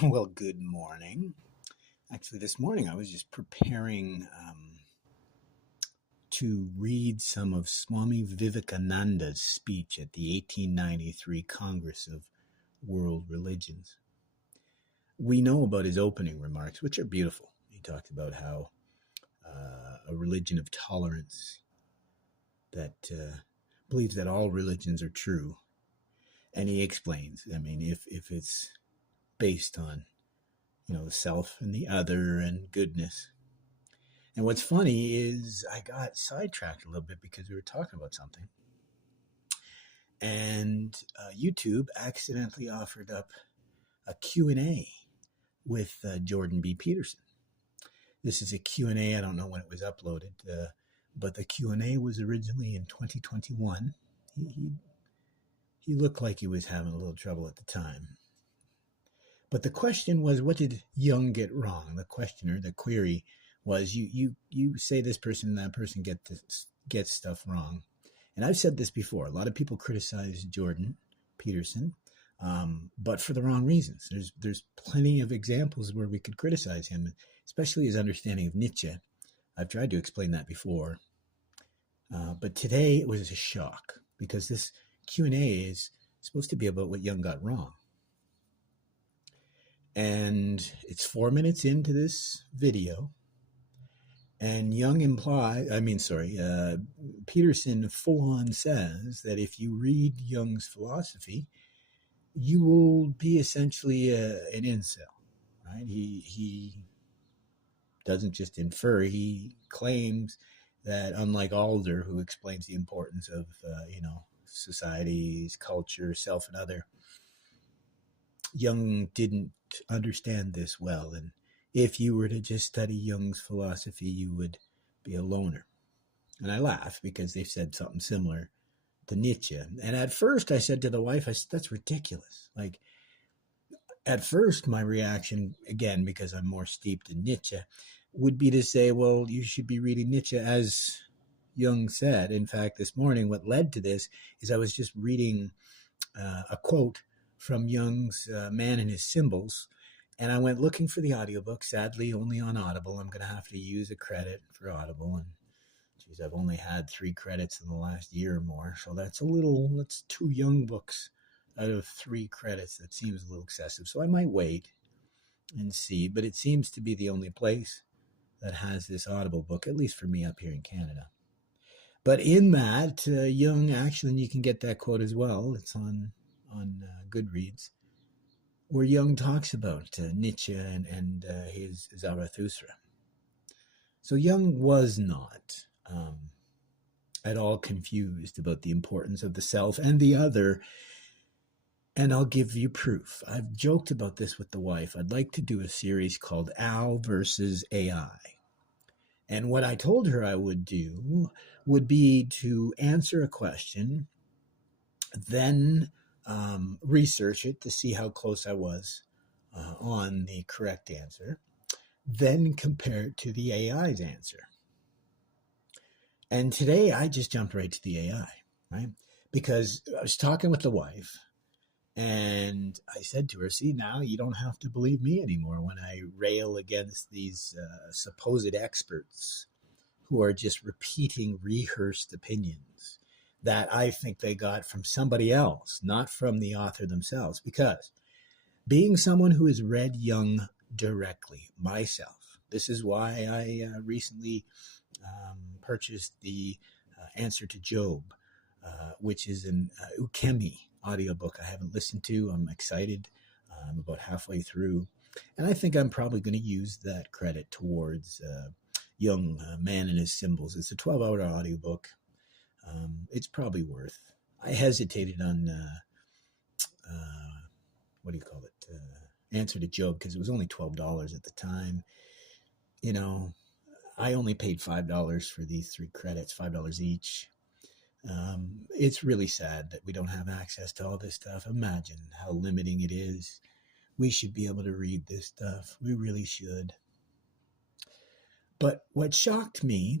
Well, good morning. Actually, this morning I was just preparing to read some of Swami Vivekananda's speech at the 1893 Congress of World Religions. We know about his opening remarks, which are beautiful. He talked about how a religion of tolerance that believes that all religions are true. And he explains, if it's based on, the self and the other and goodness. And what's funny is I got sidetracked a little bit because we were talking about something. And YouTube accidentally offered up a Q&A with Jordan B. Peterson. This is a Q&A. I don't know when it was uploaded, but the Q&A was originally in 2021. He looked like he was having a little trouble at the time. But the question was, what did Jung get wrong? The questioner, the query was, you say this person and that person gets stuff wrong. And I've said this before. A lot of people criticize Jordan Peterson, but for the wrong reasons. There's plenty of examples where we could criticize him, especially his understanding of Nietzsche. I've tried to explain that before. But today it was a shock because this Q&A is supposed to be about what Jung got wrong. And it's 4 minutes into this video. And Peterson full on says that if you read Jung's philosophy, you will be essentially an incel, right? He doesn't just infer, he claims that unlike Alder, who explains the importance of, societies, culture, self and other, Jung didn't understand this well. And if you were to just study Jung's philosophy, you would be a loner. And I laugh because they've said something similar to Nietzsche. And at first I said to the wife, that's ridiculous. Like, at first my reaction, again, because I'm more steeped in Nietzsche, would be to say, well, you should be reading Nietzsche as Jung said. In fact, this morning, what led to this is I was just reading a quote from Jung's Man and His Symbols, and I went looking for the audiobook, sadly only on Audible. I'm going to have to use a credit for Audible, and geez, I've only had 3 credits in the last year or more, so that's 2 Jung books out of 3 credits. That seems a little excessive, so I might wait and see, but it seems to be the only place that has this Audible book, at least for me up here in Canada. But in that, Jung, actually, and you can get that quote as well, it's on Goodreads, where Jung talks about Nietzsche and his Zarathustra. So Jung was not at all confused about the importance of the self and the other. And I'll give you proof. I've joked about this with the wife. I'd like to do a series called Al versus AI. And what I told her I would do would be to answer a question, then research it to see how close I was on the correct answer, then compare it to the AI's answer. And today I just jumped right to the AI, right? Because I was talking with the wife and I said to her, see, now you don't have to believe me anymore when I rail against these supposed experts who are just repeating rehearsed opinions that I think they got from somebody else, not from the author themselves. Because being someone who has read Jung directly myself, this is why I recently purchased the Answer to Job, which is an Ukemi audiobook I haven't listened to. I'm excited. I'm about halfway through. And I think I'm probably going to use that credit towards Jung, Man and His Symbols. It's a 12-hour audiobook. It's probably worth. I hesitated on Answer to Job, because it was only $12 at the time. I only paid $5 for these 3 credits, $5 each. It's really sad that we don't have access to all this stuff. Imagine how limiting it is. We should be able to read this stuff. We really should. But what shocked me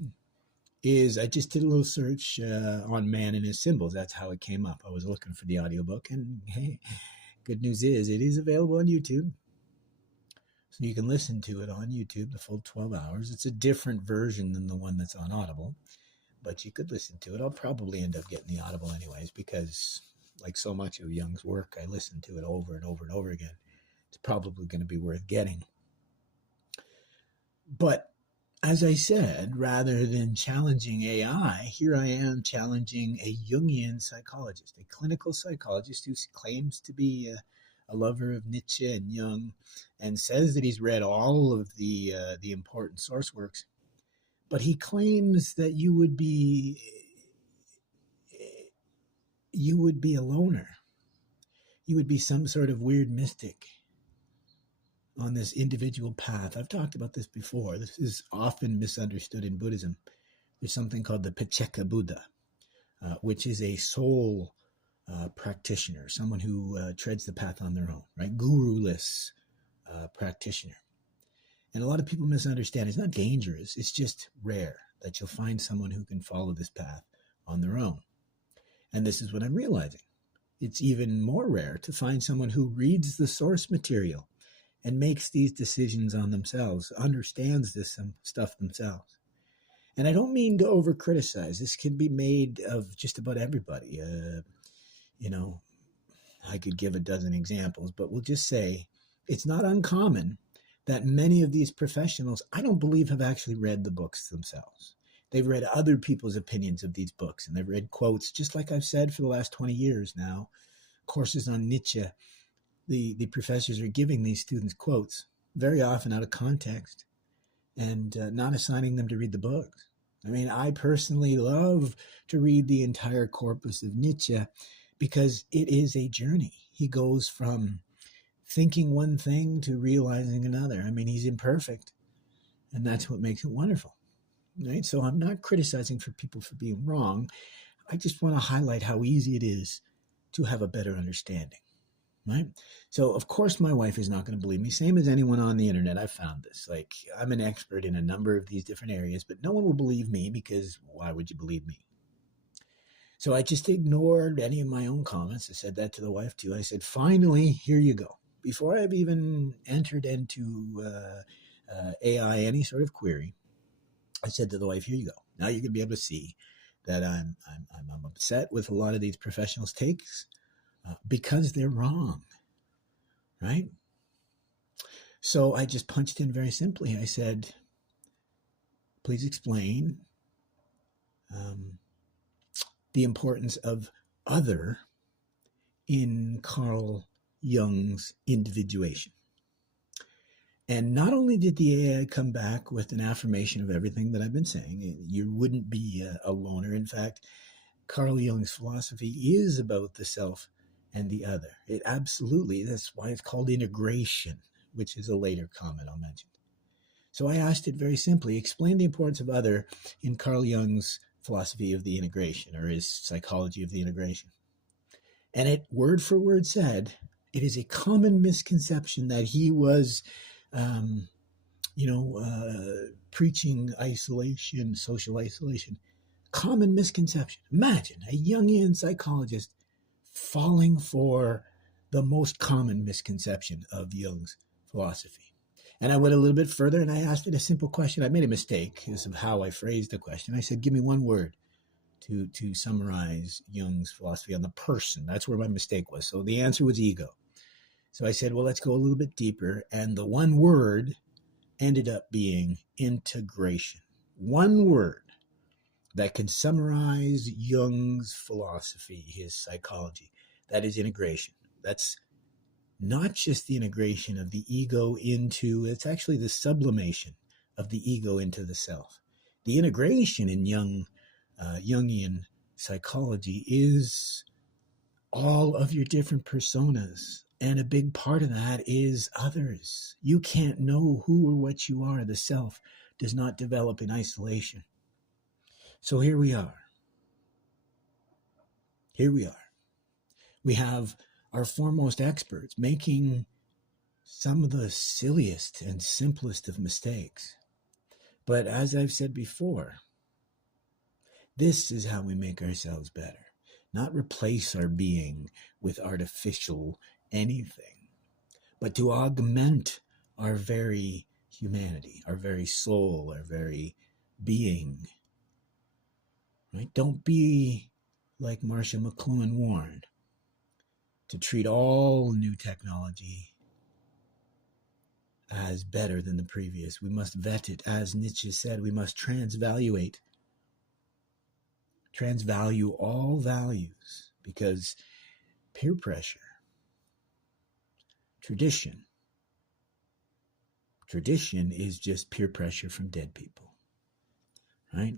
is I just did a little search on Man and His Symbols. That's how it came up. I was looking for the audiobook, and hey, good news is it is available on YouTube. So you can listen to it on YouTube, the full 12 hours. It's a different version than the one that's on Audible, but you could listen to it. I'll probably end up getting the Audible anyways, because like so much of Jung's work, I listen to it over and over and over again. It's probably going to be worth getting. But as I said, rather than challenging AI, here I am challenging a Jungian psychologist, a clinical psychologist who claims to be a lover of Nietzsche and Jung, and says that he's read all of the important source works. But he claims that you would be a loner. You would be some sort of weird mystic on this individual path. I've talked about this before. This is often misunderstood in Buddhism. There's something called the Pacceka Buddha, which is a soul practitioner, someone who treads the path on their own, right? Guru-less practitioner. And a lot of people misunderstand. It's not dangerous. It's just rare that you'll find someone who can follow this path on their own. And this is what I'm realizing. It's even more rare to find someone who reads the source material and makes these decisions on themselves, understands this stuff themselves. And I don't mean to over criticize. This can be made of just about everybody. I could give a dozen examples, but we'll just say it's not uncommon that many of these professionals, I don't believe, have actually read the books themselves. They've read other people's opinions of these books, and they've read quotes, just like I've said for the last 20 years now, courses on Nietzsche. The professors are giving these students quotes, very often out of context, and not assigning them to read the books. I mean, I personally love to read the entire corpus of Nietzsche because it is a journey. He goes from thinking one thing to realizing another. I mean, he's imperfect, and that's what makes it wonderful, right? So I'm not criticizing for people for being wrong. I just want to highlight how easy it is to have a better understanding, right? So, of course, my wife is not going to believe me. Same as anyone on the internet. I've found this. Like, I'm an expert in a number of these different areas, but no one will believe me because why would you believe me? So I just ignored any of my own comments. I said that to the wife, too. I said, finally, here you go. Before I've even entered into AI, any sort of query, I said to the wife, here you go. Now you're going to be able to see that I'm upset with a lot of these professionals' takes because they're wrong, right? So I just punched in very simply. I said, please explain the importance of other in Carl Jung's individuation. And not only did the AI come back with an affirmation of everything that I've been saying, you wouldn't be a loner. In fact, Carl Jung's philosophy is about the self and the other. It absolutely, that's why it's called integration, which is a later comment I'll mention. So I asked it very simply, explain the importance of other in Carl Jung's philosophy of the integration, or his psychology of the integration. And it word for word said, it is a common misconception that he was preaching isolation, social isolation. Common misconception. Imagine a Jungian psychologist falling for the most common misconception of Jung's philosophy. And I went a little bit further and I asked it a simple question. I made a mistake because of how I phrased the question. I said, give me one word to summarize Jung's philosophy on the person. That's where my mistake was. So the answer was ego. So I said, well, let's go a little bit deeper. And the one word ended up being integration. One word that can summarize Jung's philosophy, his psychology. That is integration. That's not just the integration of the ego into, it's actually the sublimation of the ego into the self. The integration in Jungian psychology is all of your different personas. And a big part of that is others. You can't know who or what you are. The self does not develop in isolation. So here we are. We have our foremost experts making some of the silliest and simplest of mistakes. But as I've said before, this is how we make ourselves better. Not replace our being with artificial anything, but to augment our very humanity, our very soul, our very being. Right? Don't be like Marcia McLuhan warned, to treat all new technology as better than the previous. We must vet it. As Nietzsche said, we must transvalue all values, because peer pressure, tradition is just peer pressure from dead people, right?